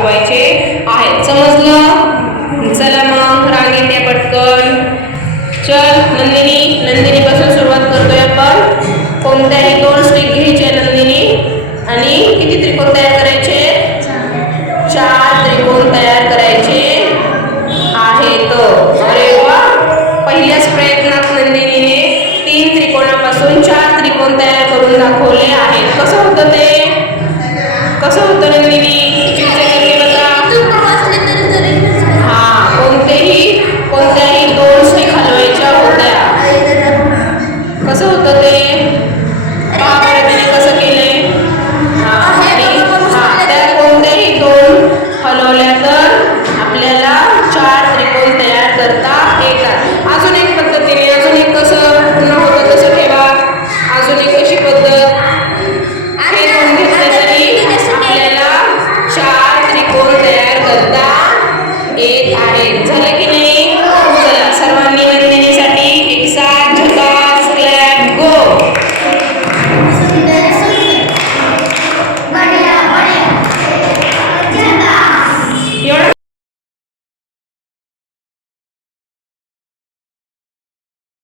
दाखवायचे आहेत. समजलं? चला मग रांगेत पटकन. चल नंदिनी नंदिनी पासून सुरुवात करतोय आपण. कोणत्याही दोन स्टिक घ्यायचे नंदिनी? आणि किती त्रिकोण तयार करायचे? चार त्रिकोण तयार करायचे आहेत. अरे वा! पहिल्याच प्रयत्नात नंदिनीने तीन त्रिकोणापासून चार त्रिकोण तयार करून दाखवले आहेत. कसं होतं ते? कसं होतं नंदिनी? करता येतात. अजून एक पद्धतीने अजून एक कसं न होतं तसं ठेवा. अजून एक कशी पद्धत. हे घेतलं तरी आपल्याला चार त्रिकोण तयार करता